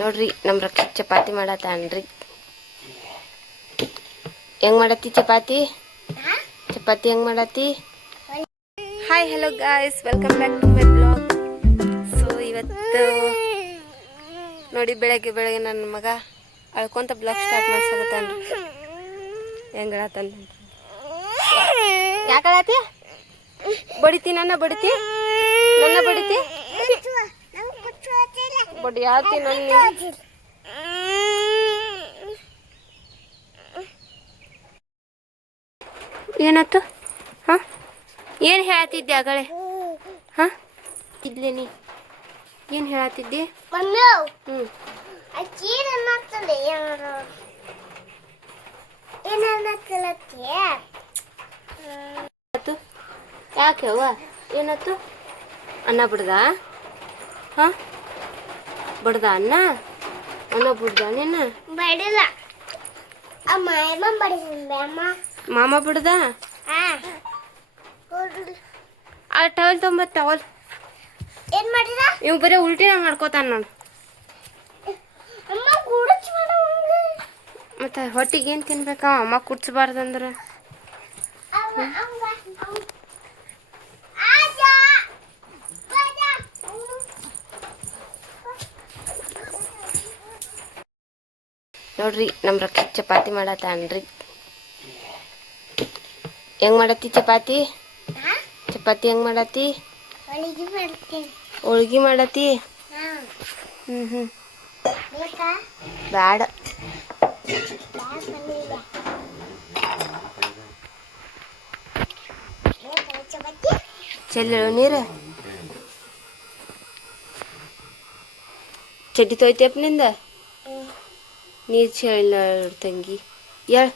ನೋಡ್ರಿ ನಮ್ಮ ರಕ್ಷಿತ್ ಚಪಾತಿ ಮಾಡತ್ತಾನ್ರಿ. ಹೆಂಗ್ ಮಾಡತ್ತಿ ಚಪಾತಿ ಹೆಂಗ್ ಮಾಡತ್ತಿ? Hi hello guys, welcome back to my blog. So ಇವತ್ತು ನೋಡಿ ಬೆಳಗ್ಗೆ ನನ್ನ ಮಗ ಅಳ್ಕೊಂತ ಬ್ಲಾಗ್ ಸ್ಟಾರ್ಟ್ ಮಾಡ್ಸಕತ್ತಾನ್ರಿ. ಹೆಂಗ್ ಹೇಳತ್ತಲ್ಲ, ಯಾಕೆ ಹೇಳತ್ತಿ? ಬಡಿತಿ ನನ್ನ ಬಡಿತಿ ಬಡಿ ಯಾತಿ ನನ್ನ ಏನಾಯ್ತು? ಹಾಂ, ಏನು ಹೇಳತ್ತಿದ್ದೆ ಆಗಳೆ? ಹಾಂ ಇದ್ಲೇ ನೀ ಏನು ಹೇಳತ್ತಿದ್ದೆ? ಯಾಕೆ ಅವ್ವ ಏನಾಯ್ತು? ಅನ್ನ ಬಿಡ್ದ? ಹಾಂ ಬಿಡ್ದ ಅನ್ನ ಬಿಡ್ದ ನೀನು? ಬಡಿಲ್ಲ, ಮಾಮ ಬಿಡ್ದ? ಆ ಟವಲ್ ತೊಂಬ ಟವಲ್. ಏನ್ ಮಾಡಿದ? ಇವ್ ಬರೀ ಉಲ್ಟಿನ ಮಾಡ್ಕೋತಾನ ನಾನು. ಮತ್ತೆ ಹೊಟ್ಟಿಗೆ ಏನು ತಿನ್ಬೇಕ? ಅಮ್ಮ ಕುಡ್ಸ್ಬಾರ್ದಂದ್ರೆ ನೋಡ್ರಿ ನಮ್ಮ ರಕ್ಷಿತ್ ಚಪಾತಿ ಮಾಡತ್ತಾನ್ರಿ. ಹೆಂಗ್ ಮಾಡತ್ತಿ ಚಪಾತಿ ಹೆಂಗ್ ಮಾಡತ್ತಿ? ಹೋಳ್ಗಿ ಮಾಡತ್ತಿ? ಬ್ಯಾಡ, ಚೆಲ್ಲು ನೀರು. ಚಡ್ಡಿ ತೊಯ್ತೇಪ್ ನಿಂದ? ನೀರು ಚೆಲ್ಲ ತಂಗಿ. ಹೇಳ್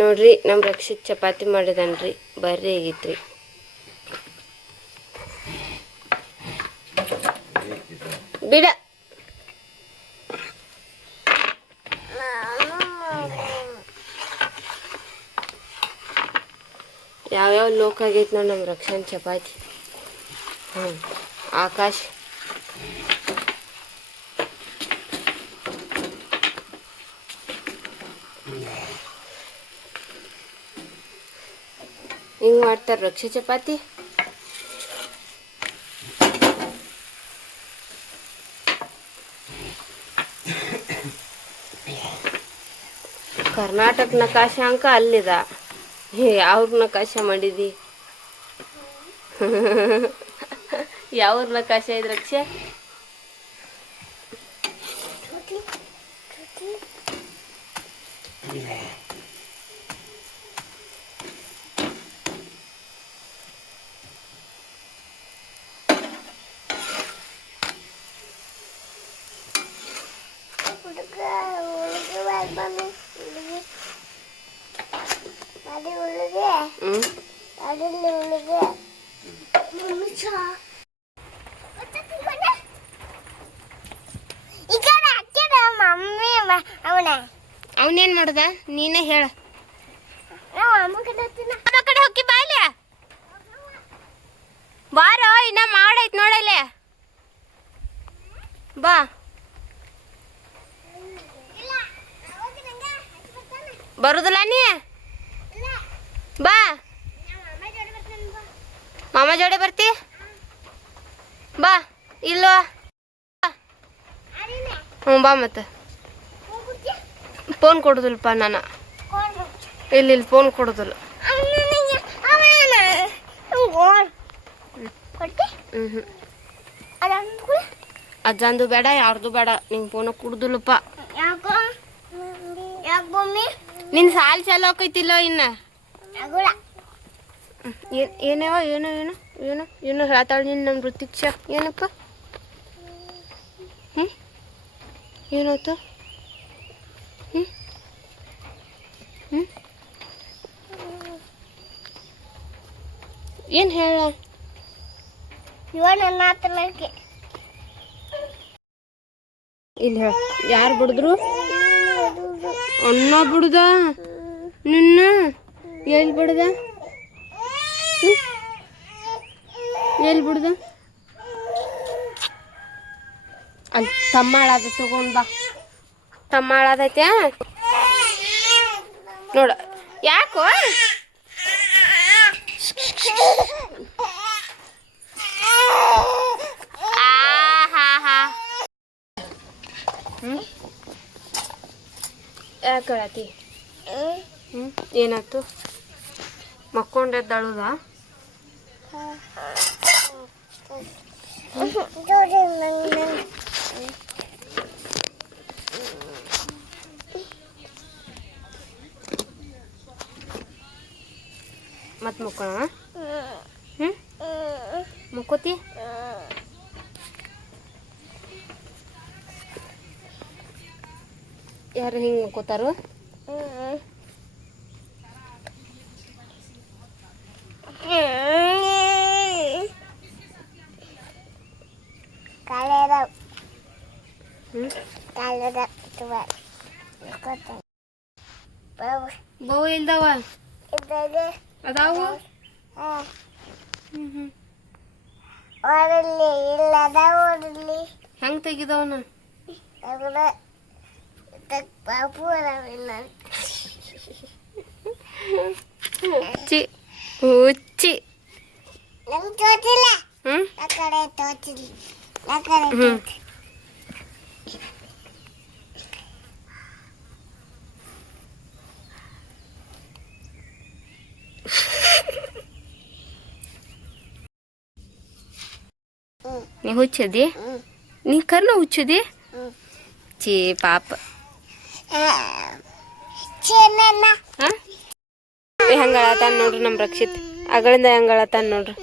ನೋಡ್ರಿ ನಮ್ಮ ರಕ್ಷಿತ್ ಚಪಾತಿ ಮಾಡಿದನ್ರಿ, ಬರ್ರಿ ಆಗಿತ್ರಿ. ಬಿಡ, ಯಾವ್ಯಾವ ಲೋಕ ಆಗೈತಿ ನೋಡಿ ನಮ್ಮ ರಕ್ಷನ್ ಚಪಾತಿ. ಆಕಾಶ್ ಹಿಂಗೆ ಮಾಡ್ತಾರೆ ರಕ್ಷಾ ಚಪಾತಿ. ಕರ್ನಾಟಕ ನಕಾಶೆ ಅಂಕ ಅಲ್ಲಿದ, ಯಾವ್ರ ನಕಾಶೆ ಮಾಡಿದಿ? ಯಾವ್ರ ನಕಾಶೆ ಇದ್ ರಕ್ಷೆ? ಅವನೇನ್ ಮಾಡ್ದ ನೀನೇ ಹೇಳ. ಕಡೆ ಹೋಗಿ ಬಾಯ್ಲೆ ಬಾರೋ, ಇನ್ನ ಮಾಡೈತ್ ನೋಡಲೆ ಬಾ. ಬರುದಿಲ್ಲ ನೀ? ಬಾ, ಮಾಮ ಜೋಡಿ ಬರ್ತಿ? ಬಾ. ಇಲ್ವಾ? ಹ್ಞೂ ಬಾ. ಮತ್ತೆ ಫೋನ್ ಕೊಡುದಿಲ್ಲಪ್ಪ ನಾನು. ಇಲ್ಲಿ ಫೋನ್ ಕೊಡುದಿಲ್ಲ. ಅಜ್ಜಂದು ಬೇಡ, ಯಾರ್ದು ಬೇಡ, ನಿಂಗೆ ಫೋನ ಕೊಡುದಿಲ್ಲಪ್ಪ. ನಿನ್ ಸಾಲ್ ಚಾಲು ಆಕೈತಿಲ್ಲ ಇನ್ನ. ಏನವ ಏನು ಏನು ಏನು ಏನು ಹೇಳ್ತಾಳ ನೀನು ನಮ್ಮ ಋತಿಕ್ಷ? ಏನಪ್ಪ? ಏನಾಯ್ತು? ಏನು ಹೇಳ? ಇಲ್ಲ ಹೇಳ. ಯಾರು ಬಿಡಿದ್ರು? ಅನ್ನ ಬಿಡ್ದ ನಿನ್ನ? ಎಲ್ಲಿ ಬಿಡ್ದ? ಎಲ್ಲಿ ಬಿಡ್ದ? ಅಲ್ಲಿ ತಮ್ಮಾಳದ ತಗೊಂಡ್ ಬಾ. ತಮ್ಮಾಳದೈತೆ ನೋಡ. ಯಾಕೋ ಯಾಕೆ ಹೇಳತ್ತಿ? ಏನಾಯ್ತು? ಮಕ್ಕೊಂಡೆದ್ದಾಳುದ? ಮತ್ತೆ ಮುಕ್ಕೋಣ. ಮುಕ್ಕೋತಿ? ಯಾರು ಹಿಂಗೆ ಮುಕ್ಕೋತಾರು? ಬೌ ಇಲ್ದವ ಅದಾವು. ಹೆಂಗ್ ತೆಗಿದವನ? ಹುಚ್ಚಿ ಹುಚ್ಚಿ. ನೀ ಹುಚ್ಚದಿ? ನೀ ಕರ್ನ ಹುಚ್ಚದಿ? ಚೀ ಪಾಪ. ಹೆಂಗಳತಾನ ನೋಡ್ರಿ ನಮ್ಮ ರಕ್ಷಿತ್. ಅಗಳಿಂದ ಹೆಂಗಳತಾನ ನೋಡ್ರಿ.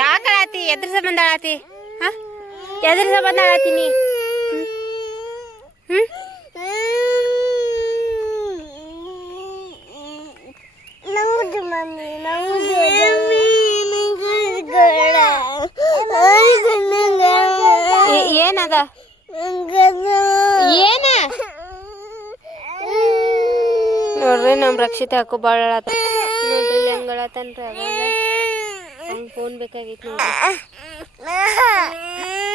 ಯಾಕೆ ಅಳಾತಿ? ಎದ್ರ ಸಂಬಂಧ ಅಳಾತಿ? ಎದ್ರ ಸಂಬಂಧ ಅಳಾತೀನಿ? ಏನದ? ಏನ ನೋಡ್ರಿ ನಮ್ಮ ರಕ್ಷಿತ ಹಾಕೋ ಭಾಳ ಅಳಾತ ನೋಡ್ರಿ. ಹೆಂಗ್ ಅಳತಾನ್ರಿ. ಅವಾಗ ಫೋನ್ ಬೇಕಾಗಿತ್ತು ನೋಡ್ರಿ.